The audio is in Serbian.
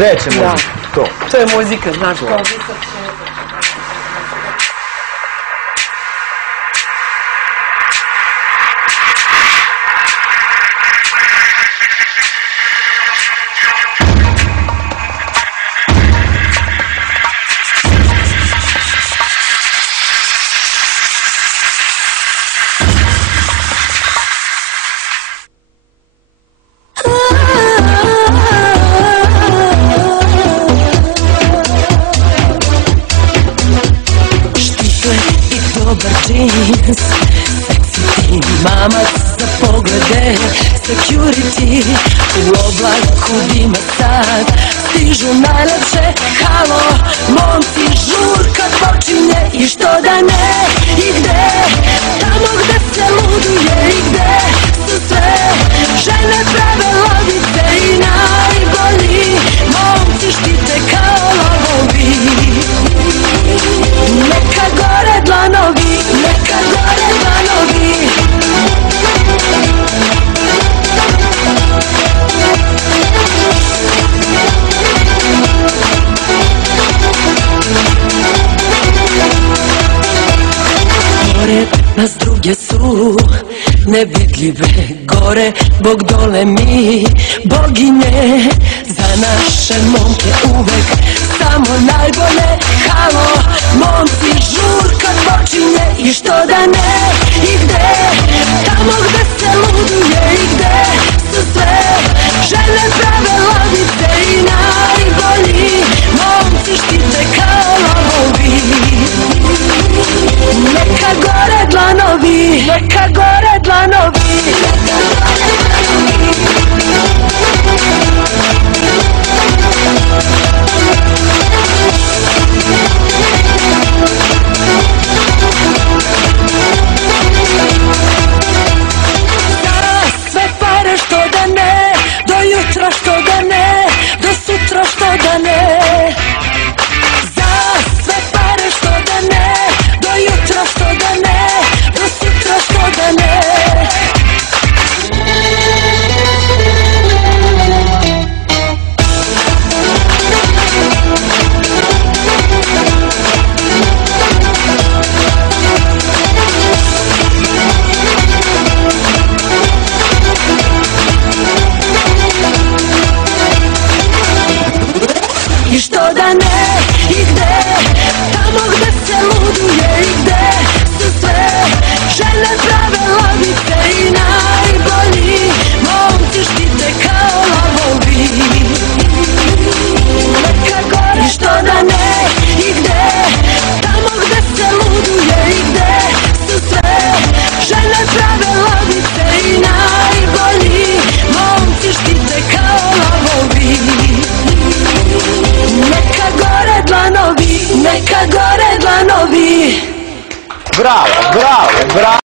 Kreće muzika, to. To je muzika, znaš ko? Dobar džins, seksi ti mamac za poglede, security u oblaku dima sad, stižu najlepše, halo, momci, žurka počinje i što da ne, i gde, tamo gde se luduje i gde su sve žene prave lovice i najbolji momci štite kao lovovi. Neka gore dlanovi, neka gore dlanovi. Pored nas druge su nevidljive, gore Bog dole mi boginje, za naše momke uvek samo najbolje, halo, momci, žurka počinje i što da ne, i gde, tamo gde se luduje i gde su sve žene prave lovice i najbolji momci štite kao lovovi. Neka gore dlanovi, neka gore dlanovi, neka gore dlanovi. Sve pare što da ne, do jutra što da ne, do sutra što da ne. Za sve pare što da ne, do jutra što da ne, do sutra što da ne. I što da ne, i gde, tamo gde se luduje i gde su sve žene prave lovice i najbolji momci štite kao lovovi. Neka gore, i što da ne, i gde, tamo gde se luduje i gde su sve žene prave lovice i najbolji momci štite kao lovovi. Neka gore dlanovi, neka gore dlanovi. Bravo, bravo, bravo.